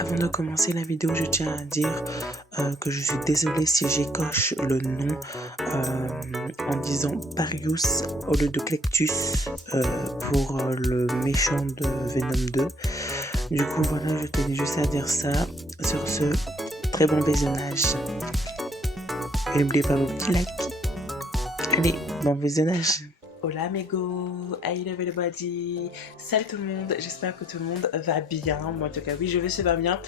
Avant de commencer la vidéo, je tiens à dire que je suis désolée si j'écorche le nom en disant Parius au lieu de Clectus pour le méchant de Venom 2. Du coup, voilà, je tenais juste à dire ça. Sur ce, très bon visionnage. Et n'oubliez pas vos petits likes. Allez, bon visionnage. Hola amigo, hey everybody, salut tout le monde, j'espère que tout le monde va bien, moi en tout cas oui je vais super bien.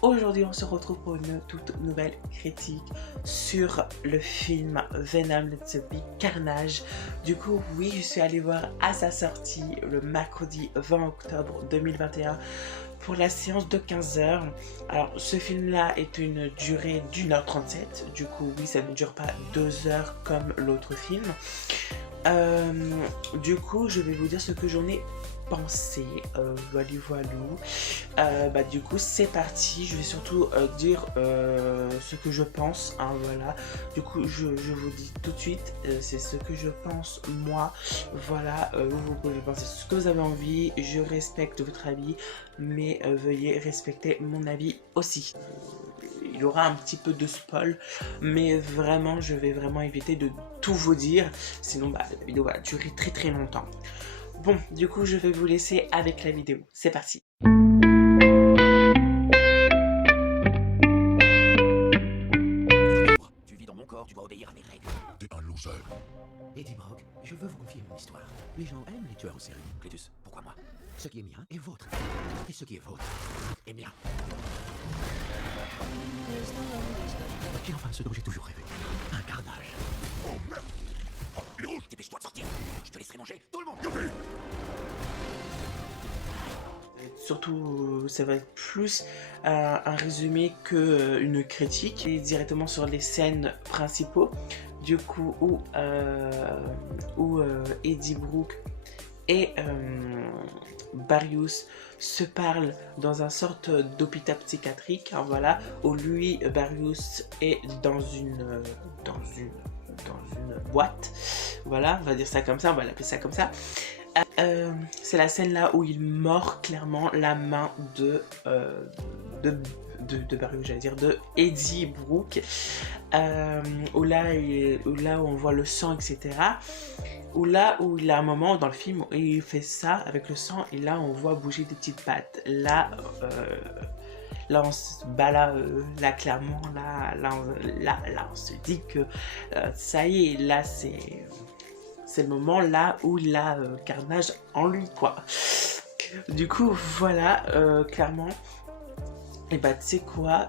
Aujourd'hui on se retrouve pour une toute nouvelle critique sur le film Venom Let There Be Carnage. Du coup oui je suis allée voir à sa sortie le mercredi 20 octobre 2021 pour la séance de 15h. Alors ce film là est une durée d'1h37, du coup oui ça ne dure pas 2 heures comme l'autre film. Du coup je vais vous dire ce que j'en ai pensé, voilà. Du coup c'est parti, je vais surtout dire ce que je pense, hein, voilà. Du coup je vous dis tout de suite, c'est ce que je pense moi, voilà. Vous pouvez penser ce que vous avez envie, je respecte votre avis, mais veuillez respecter mon avis aussi. Il y aura un petit peu de spoil, mais vraiment je vais vraiment éviter de tout vous dire, sinon la vidéo va durer très longtemps. Bon, du coup je vais vous laisser avec la vidéo, c'est parti. Tu vis dans mon corps, tu dois obéir à mes règles. T'es un loser. Eddie Brock, je veux vous confier mon histoire. Les gens aiment les tueurs en série. Cletus, pourquoi moi? Ce qui est mien est vôtre. Et ce qui est vôtre est mien. Et enfin, ce dont j'ai toujours rêvé. Un carnage. Oh merde. Oh, il est rouge. Dépêche-toi de sortir. Je te laisserai manger tout le monde. Youpi. Surtout, ça va être plus un résumé qu'une critique, et directement sur les scènes principaux, du coup où Eddie Brook et Barrios se parlent dans un sorte d'hôpital psychiatrique, hein, voilà, où lui, Barrios, est dans une boîte, voilà, on va dire ça comme ça, on va l'appeler ça comme ça. C'est la scène là où il mord clairement la main de Barrios, j'allais dire, de Eddie Brook, où là où on voit le sang, etc. Où il a un moment dans le film où il fait ça avec le sang, et là on voit bouger des petites pattes. Là on se là clairement, là on se dit que ça y est, là c'est le moment là où il a Carnage en lui, quoi. Du coup voilà, clairement, et tu sais quoi,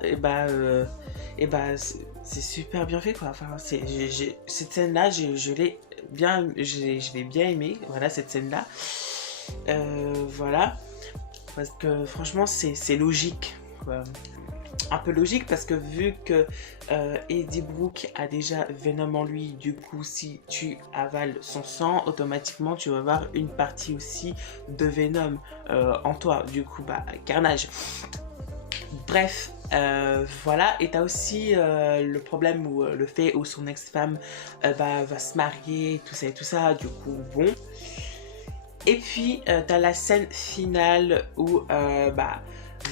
c'est super bien fait, quoi. Enfin cette scène là je l'ai bien aimé, voilà, cette scène là, voilà, parce que franchement c'est logique, quoi. Un peu logique, parce que vu que Eddie Brook a déjà Venom en lui, du coup si tu avales son sang, automatiquement tu vas avoir une partie aussi de Venom en toi, du coup Carnage. Bref, voilà, et t'as aussi le problème où le fait où son ex-femme va se marier, tout ça, du coup bon. Et puis t'as la scène finale où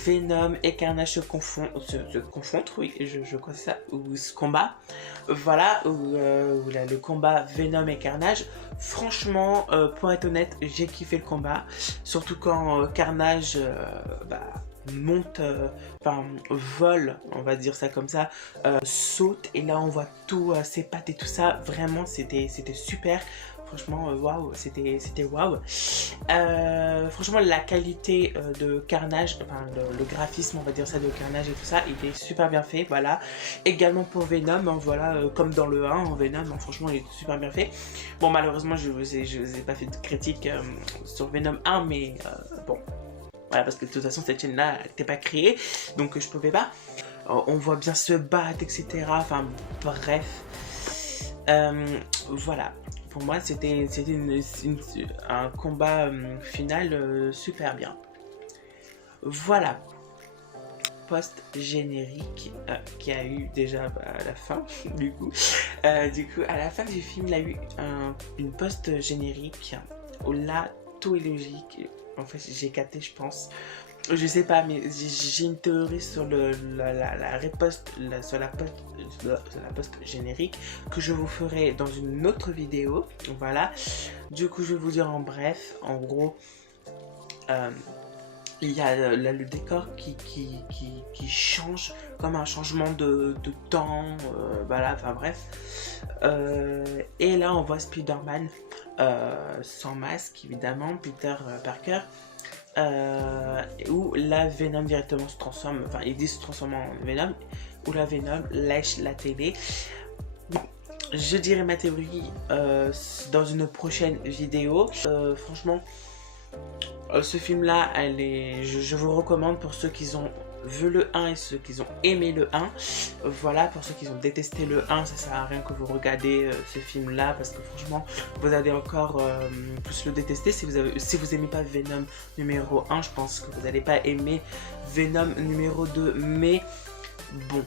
Venom et Carnage se confrontent, oui, je crois que c'est ça, ou se combat. Voilà, le combat Venom et Carnage. Franchement, pour être honnête, j'ai kiffé le combat. Surtout quand Carnage monte, vole, on va dire ça comme ça, saute, et là on voit tout, ses pattes et tout ça. Vraiment, c'était super. Franchement, waouh, c'était waouh. Franchement, la qualité de Carnage, le graphisme, on va dire ça, de Carnage et tout ça, il est super bien fait, voilà. Également pour Venom, hein, voilà, comme dans le 1, Venom, hein, franchement, il est super bien fait. Bon, malheureusement, je vous ai pas fait de critique sur Venom 1, mais bon, voilà, parce que de toute façon, cette chaîne-là n'était pas créée, donc je pouvais pas. On voit bien se battre, etc. Enfin, bref. Voilà. Pour moi, c'était un combat final super bien. Voilà. Post-générique qui a eu déjà à la fin, du coup. À la fin du film, il a eu une post-générique où là, tout est logique. En fait, j'ai capté, je pense. Je sais pas, mais j'ai une théorie sur la riposte, sur la post générique que je vous ferai dans une autre vidéo. Voilà. Du coup, je vais vous dire en bref, en gros, il y a le décor qui change, comme un changement de temps, voilà, enfin bref. Et là, on voit Spider-Man sans masque, évidemment, Peter Parker. Où la Venom directement se transforme, enfin il dit se transforme en Venom, où la Venom lèche la télé. Je dirai ma théorie dans une prochaine vidéo. Franchement, ce film là, je vous recommande pour ceux qui ont vu le 1 et ceux qui ont aimé le 1. Voilà, pour ceux qui ont détesté le 1, ça sert à rien que vous regardez ce film là, parce que franchement vous allez encore plus le détester. Si vous aimez pas Venom numéro 1, je pense que vous n'allez pas aimer Venom numéro 2. Mais bon,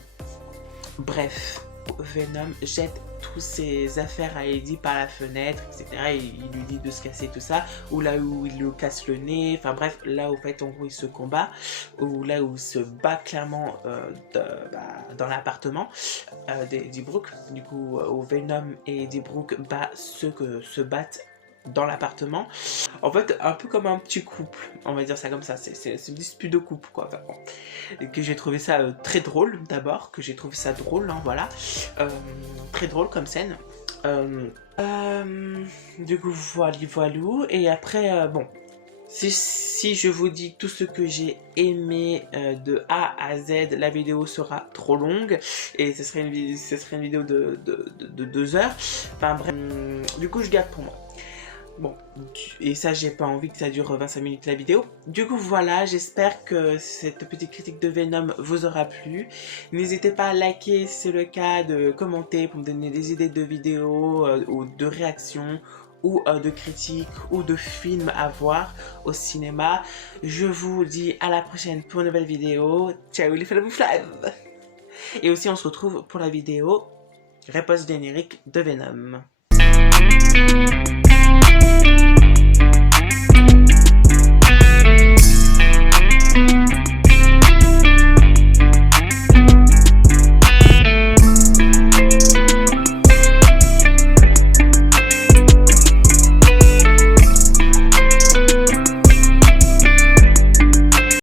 bref, Venom jette toutes ses affaires à Eddie par la fenêtre, etc. Il lui dit de se casser tout ça, ou là où il lui casse le nez, enfin bref, là où en fait en gros il se combat, ou là où il se bat clairement dans l'appartement d'Eddie Brook. Du coup, où Venom et Eddie Brook se battent dans l'appartement. En fait, un peu comme un petit couple, on va dire ça comme ça, c'est une dispute de couple quoi. Enfin, bon. Et que j'ai trouvé ça très drôle d'abord, que j'ai trouvé ça drôle, hein, voilà, très drôle comme scène. Du coup voilà, et après bon, si je vous dis tout ce que j'ai aimé de A à Z, la vidéo sera trop longue et ce serait une vidéo de 2 heures. Enfin bref, du coup je garde pour moi. Bon, et ça j'ai pas envie que ça dure 25 minutes la vidéo. Du coup voilà, j'espère que cette petite critique de Venom vous aura plu. N'hésitez pas à liker si c'est le cas, de commenter pour me donner des idées de vidéos ou de réactions, ou de critiques, ou de films à voir au cinéma. Je vous dis à la prochaine pour une nouvelle vidéo. Ciao les flammes. Et aussi on se retrouve pour la vidéo réponse générique de Venom.